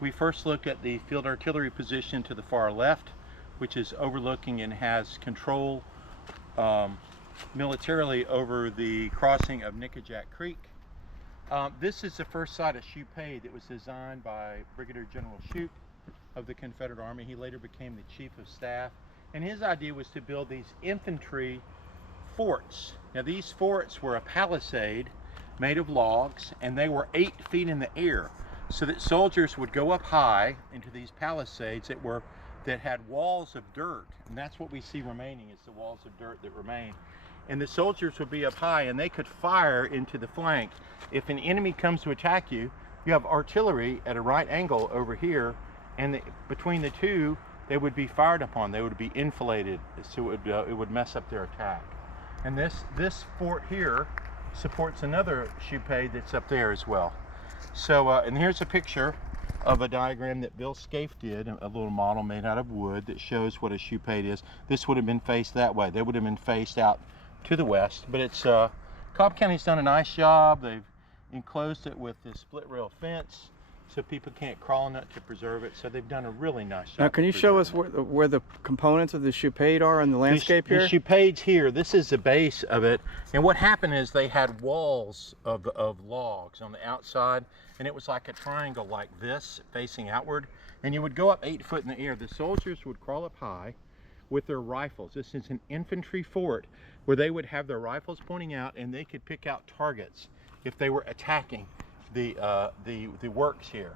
We first looked at the field artillery position to the far left, which is overlooking and has control militarily over the crossing of Nickajack Creek. This is the first site of Shoupade that was designed by Brigadier General Shoup of the Confederate Army. He later became the Chief of Staff, and his idea was to build these infantry forts. Now these forts were a palisade made of logs, and they were 8 feet in the air, so that soldiers would go up high into these palisades that had walls of dirt, and that's what we see remaining, is the walls of dirt that remain. And the soldiers would be up high, and they could fire into the flank. If an enemy comes to attack you, you have artillery at a right angle over here, and between the two, they would be fired upon. They would be enfiladed, so it would mess up their attack. And this fort here supports another Shoupade that's up there as well. So, and here's a picture of a diagram that Bill Scaife did, a little model made out of wood that shows what a Shoupade is. This would have been faced that way. They would have been faced out to the west, but it's Cobb County's done a nice job. They've enclosed it with this split rail fence so people can't crawl on it to preserve it. So they've done a really nice job. Now, can you show us where the components of the Shoupade are in the landscape here? The Shoupade's here. This is the base of it. And what happened is they had walls of logs on the outside, and it was like a triangle like this facing outward. And you would go up 8 foot in the air. The soldiers would crawl up high with their rifles. This is an infantry fort where they would have their rifles pointing out, and they could pick out targets if they were attacking the works here.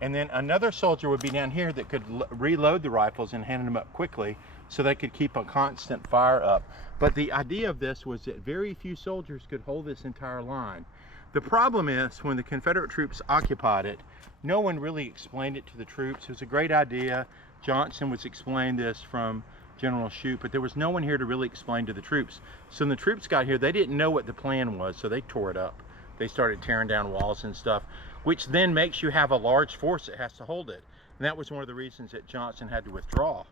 And then another soldier would be down here that could reload the rifles and hand them up quickly so they could keep a constant fire up. But the idea of this was that very few soldiers could hold this entire line. The problem is, when the Confederate troops occupied it, no one really explained it to the troops. It was a great idea. Johnston was explaining this from General Shoup, but there was no one here to really explain to the troops. So when the troops got here, they didn't know what the plan was, so they tore it up. They started tearing down walls and stuff, which then makes you have a large force that has to hold it. And that was one of the reasons that Johnston had to withdraw.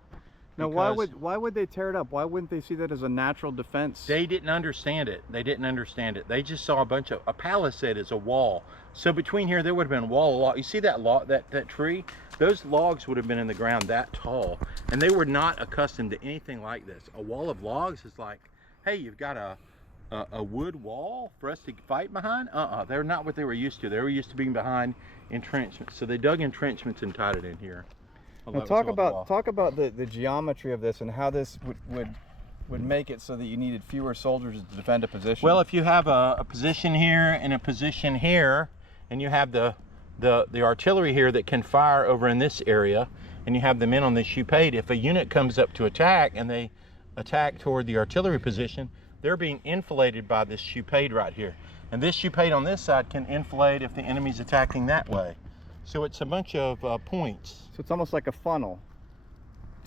Now, why would they tear it up? Why wouldn't they see that as a natural defense? They didn't understand it. They didn't understand it. They just saw a palisade as a wall. So between here, there would have been a wall of log. You see that tree? Those logs would have been in the ground that tall, and they were not accustomed to anything like this. A wall of logs is like, hey, you've got a wood wall for us to fight behind? They're not what they were used to. They were used to being behind entrenchments. So they dug entrenchments and tied it in here. Now talk about the geometry of this and how this would make it so that you needed fewer soldiers to defend a position. Well, if you have a position here and a position here, and you have the artillery here that can fire over in this area, and you have the men on the Shoupade, if a unit comes up to attack and they attack toward the artillery position, they're being enfiladed by this Shoupade right here. And this Shoupade on this side can enfilade if the enemy's attacking that way. So it's a bunch of points. So it's almost like a funnel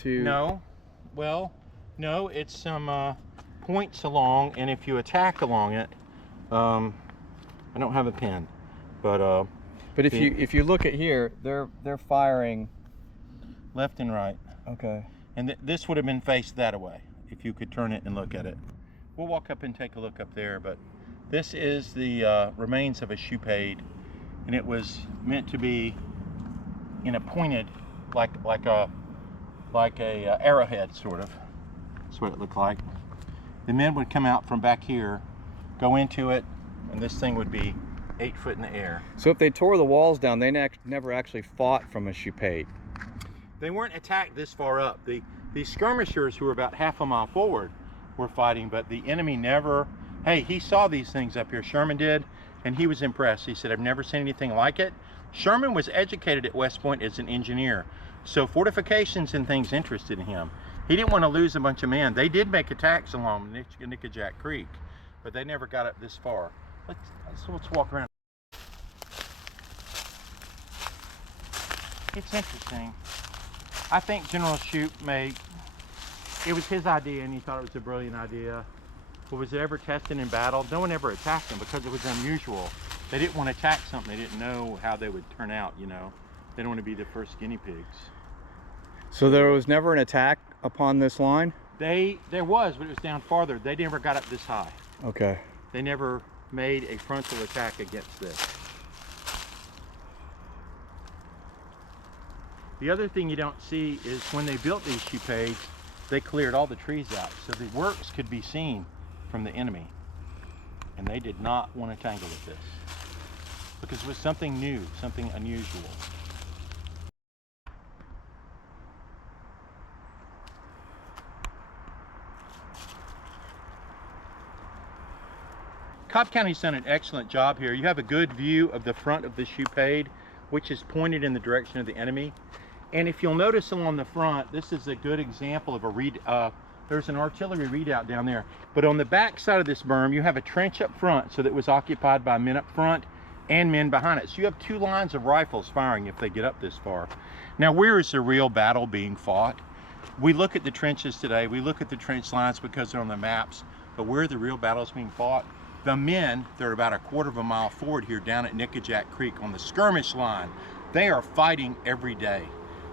to... No, well, no, it's some points along, and if you attack along it, I don't have a pen, but if you look at here, they're firing left and right. Okay. And this would have been faced that way if you could turn it and look at it. We'll walk up and take a look up there, but this is the remains of a Shoupade, and it was meant to be in a pointed, like a arrowhead sort of. That's what it looked like. The men would come out from back here, go into it, and this thing would be 8 foot in the air. So if they tore the walls down, they never actually fought from a Shoupade. They weren't attacked this far up. The skirmishers who were about half a mile forward were fighting, but the enemy never. Hey, he saw these things up here, Sherman did, and he was impressed. He said, I've never seen anything like it. Sherman was educated at West Point as an engineer, so fortifications and things interested him. He didn't want to lose a bunch of men. They did make attacks along Nickajack Creek, but they never got up this far. Let's walk around. It's interesting. I think General Shoup it was his idea, and he thought it was a brilliant idea. But was it ever tested in battle? No one ever attacked them because it was unusual. They didn't want to attack something. They didn't know how they would turn out, you know. They don't want to be the first guinea pigs. So there was never an attack upon this line? There was, but it was down farther. They never got up this high. Okay. They never made a frontal attack against this. The other thing you don't see is when they built these Shoupades, they cleared all the trees out so the works could be seen from the enemy. And they did not want to tangle with this because it was something new, something unusual. Cobb County's done an excellent job here. You have a good view of the front of the Shoupade, which is pointed in the direction of the enemy. And if you'll notice along the front, this is a good example of a there's an artillery redoubt down there. But on the back side of this berm, you have a trench up front, so that was occupied by men up front and men behind it. So you have two lines of rifles firing if they get up this far. Now, where is the real battle being fought? We look at the trenches today, we look at the trench lines because they're on the maps, but where the real battle is being fought? The men, they're about a quarter of a mile forward here down at Nickajack Creek on the skirmish line. They are fighting every day.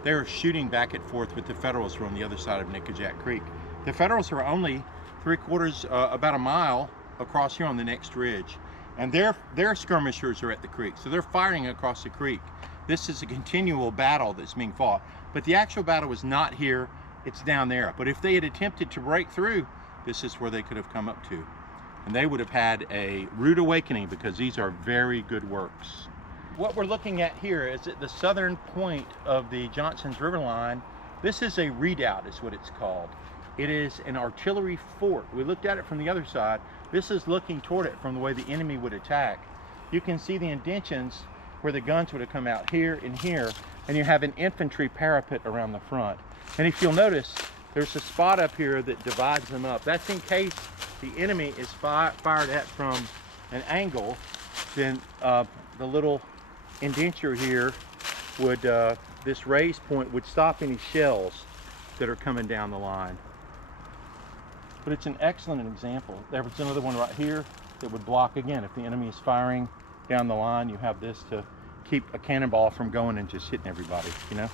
They are shooting back and forth with the Federals who are on the other side of Nickajack Creek. The Federals are only about a mile across here on the next ridge. And their skirmishers are at the creek, so they're firing across the creek. This is a continual battle that's being fought. But the actual battle was not here, it's down there. But if they had attempted to break through, this is where they could have come up to. And they would have had a rude awakening because these are very good works. What we're looking at here is at the southern point of the Johnston's River line. This is a redoubt, is what it's called. It is an artillery fort. We looked at it from the other side. This is looking toward it from the way the enemy would attack. You can see the indentions where the guns would have come out here and here, and you have an infantry parapet around the front. And if you'll notice, there's a spot up here that divides them up. That's in case the enemy is fired at from an angle, then the little indenture here would, this raised point would stop any shells that are coming down the line. But it's an excellent example. There was another one right here that would block again. If the enemy is firing down the line, you have this to keep a cannonball from going and just hitting everybody, you know?